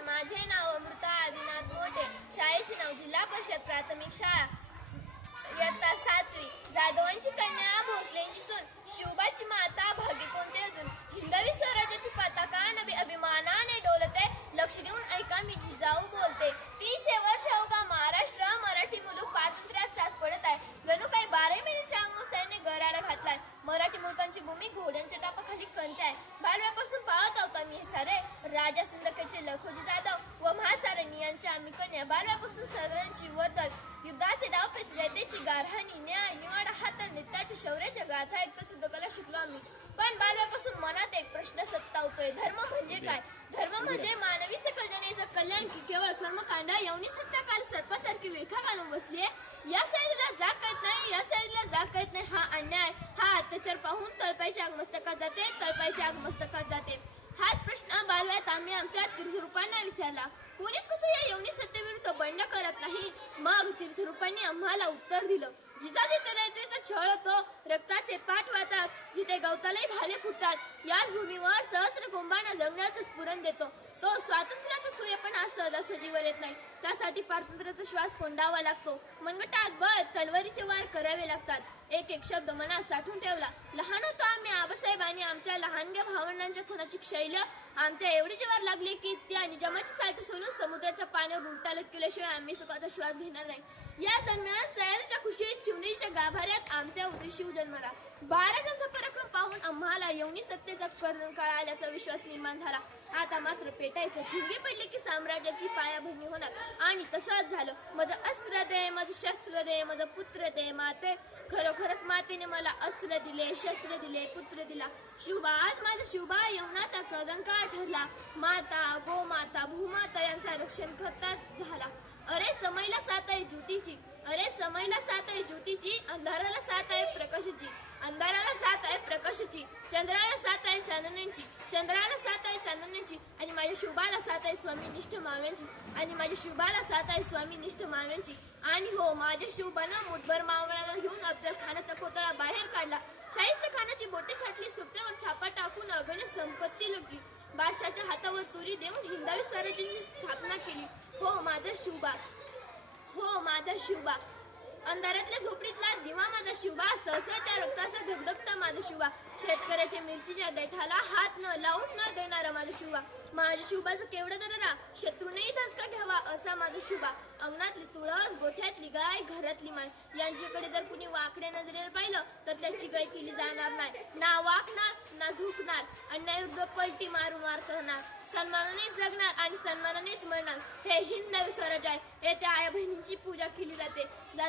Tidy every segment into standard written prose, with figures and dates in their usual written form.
नमस्कार. माझे नाव अमृता आदिनाथ मोठे. शाळेचे नाव जिल्हा परिषद प्राथमिक शाळा इयत्ता 7वी. जाधवांची कन्या भोसलेंची सून, शिवबाची माता भागी कोणते अजून. हिंदवी स्वराज्याची पताका नवी अभिमानाने डोलते. लक्ष देऊन ऐका मी जिजाऊ बोलते. 300 वर्ष अवघा महाराष्ट्र मराठी मुलूक स्वातंत्र्यात साथ पडत आहे. जणू काही 12 महिन्याच्या अमावस्याने गराडा घातलाय. मराठी मुलकांची भूमी घोड्यांच्या टापाखाली कंते आहे. बालव्यापासून पाहत होता मी हे सारे. राजा सिंदखेडचे लखोजी जाधव व महासारणी यांच्या आम्ही कन्या. बालव्यापासून सगळ्यांची वर्दळ, युद्धाचे डाव पेच, जयतेची गारहाणी, न्याय निवाडा हात, नित्याच्या शौर्याच्या गाथा एक प्रसिद्ध कला शिकलो आम्ही. पण बालव्यापासून मनात एक प्रश्न सत्तावतोय, धर्म म्हणजे काय? धर्म म्हणजे मानवी सकल जनेचं कल्याण की केवळ कर्मकांड? यवनी सत्ता काल सर्पासारखी वेठा घालून बसलीये. या साईडला जाग कळत नाही, या साईडला जाग कळत नाही. हा अन्याय, हा अत्याचार पाहून तळपायच्या आग मस्तकात जाते, तळपायच्या आग मस्तकात जाते. हाच प्रश्न बालव्यात आम्ही आमच्या तीर्थरूपांना विचारला. कोणीच कसं या यवनी सत्तेविरुद्ध बंड करत नाही. मग तीर्थरूपांनी आम्हाला उत्तर दिलं, जिजाजी तऱ्हेचा छळ होतो, रक्ताचे पाठ वाहतात, जिथे गवतालाही भाले फुटतात, याच भूमीवर सहस्र कुंभांना जगण्याचं स्फुरण देतो. तो स्वातंत्र्याचा सूर्य पण हा सहजासहजीवर येत नाही. त्यासाठी स्वातंत्र्याचा श्वास कोंडावा लागतो. मनगटात बळ, तलवारीचे वार करावे लागतात. एक एक शब्द मनात साठवून ठेवला. लहान होतो आम्ही. आबासाहेबांनी आमच्या लहानग्या भावंडांच्या खुनाची शैल आमच्या एवढी जीवावर लागली की त्या निजामाची साल्ट सोडून समुद्राच्या पाण्यावर उलटा लटकल्याशिवाय आम्ही सुखाचा श्वास घेणार नाही. या दरम्यान सयालीच्या खुशीत चिमणीच्या गाभाऱ्यात आमच्या उतरी शिव जन्मला. 12 जणांचा पराक्रम पाहून आम्हाला यवनी सत्तेचा काळ आल्याचा विश्वास निर्माण झाला. आता मात्र पेटायचं. ठिणगी पडली की साम्राज्याची पायाभरणी होणार. आणि तसंच झालं. माझं अस्त्र दे, माझं शस्त्र दे, माझं पुत्र दे माते. खरोखरच मातेने मला अस्त्र दिले, शस्त्र दिले, पुत्र दिला. शिवबा, आज माझा शिवबा यवनाचा कळंकाळ ठरला. माता, गोमाता, भूमाता यांचा रक्षण करतात झाला. अरे समयला साथ आहे ज्योतीची, अरे समयला साथ आहे ज्योतीची. अंधाराला साथ आहे प्रकाशाची, अंधाराला साथ आहे प्रकाशाची. चंद्राला साथ आहे चांदण्यांची, चंद्राला साथ आहे चांदण्यांची. आणि माझ्या शिवबाला साथ आहे स्वामीनिष्ठ माव्यांची, आणि माझ्या शिवबाला साथ आहे स्वामीनिष्ठ माव्यांची. आणि हो, माझ्या शिवबानं मुठभर मावळ्याला घेऊन अफजल खानाचा कोतळा बाहेर काढला. शाहिस्त खानाची बोटे छाटली, सुट्ट्यावर छापा टाकून अघन संपत्ती लुटली. बादशाच्या हातावर तुरी देऊन हिंदवी स्वराज्याची स्थापना केली. हो माझा शिवबा, हो माझा शिवबा. अंधारातल्या झोपडीतला दिवा माझा शिवबा. सहसा त्या रक्ताचा धगधगता माझा शिवबा. शेतकऱ्याच्या मिरचीच्या देठाला हात न लावून न देणारा माझा शिवबा. माझ्या शिवबाचं केवढं दरारा, शत्रूनेही धसका घ्यावा असा माझा शिवबा. अंगणातली तुळस, गोठ्यातली गाय, घरातली माय यांच्याकडे जर कुणी वाकड्या नजरेने पाहिलं तर त्याची गाय केली जाणार नाही. ना वाकणार ना झुकणार. अन्यायविरुद्ध पलटी मारून वार करणार. सन्मानानेच जगणार आणि सन्मानानेच मरणार. हे हिंदवी स्वराज्य आहे. येथे आया बहिणींची पूजा केली जाते.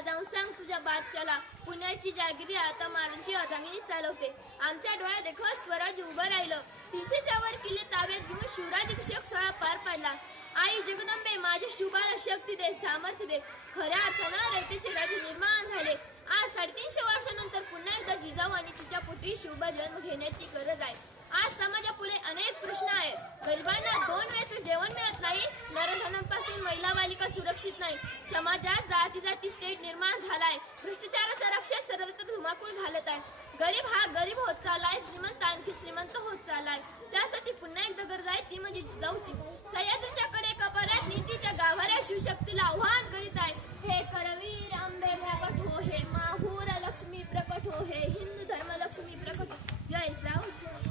जाऊन सांग तुझ्या बादशाला, पुण्याची जागिरी आता मारांची अर्धांगिनी चालवते. आमच्या डोळ्यात देखत स्वराज्य उभं राहिलं. 300च्या वर किल्ले ताब्यात घेऊन शिवराज्याभिषेक सोहळा पार पडला. आई जगदंबे, माझ्या शिवबाला शक्ती दे, सामर्थ्य दे. खऱ्या अर्थानं रयतेचे राज्य निर्माण झाले. आज 350 वर्षानंतर पुन्हा एकदा जिजाऊ आणि तिच्या पोटी शिवबा जन्म घेण्याची गरज आहे. आज समाजापुढे अनेक प्रश्न आहेत. गरिबांना 2 वेळचं जेवण मिळत नाही. नरधनांपासून महिला बालिका सुरक्षित नाही. समाजात जाती तेढ निर्माण झालाय. भ्रष्टाचाराचा राक्षस सर्वत्र धुमाकूळ घालत आहे. गरीब हा गरीब होत चाललाय, श्रीमंत आणखी श्रीमंत होत चाललाय. त्यासाठी पुन्हा एकदा गरज आहे, ती म्हणजे जिजाऊची. सह्याद्रीच्या कडे कपाऱ्यात नीतीच्या गाभाऱ्या शिवशक्तीला आव्हान करीत आहे. हे करवीर अंबे प्रकट हो, हे माहूर लक्ष्मी प्रकट हो, हे हिंदू धर्म लक्ष्मी प्रकट हो.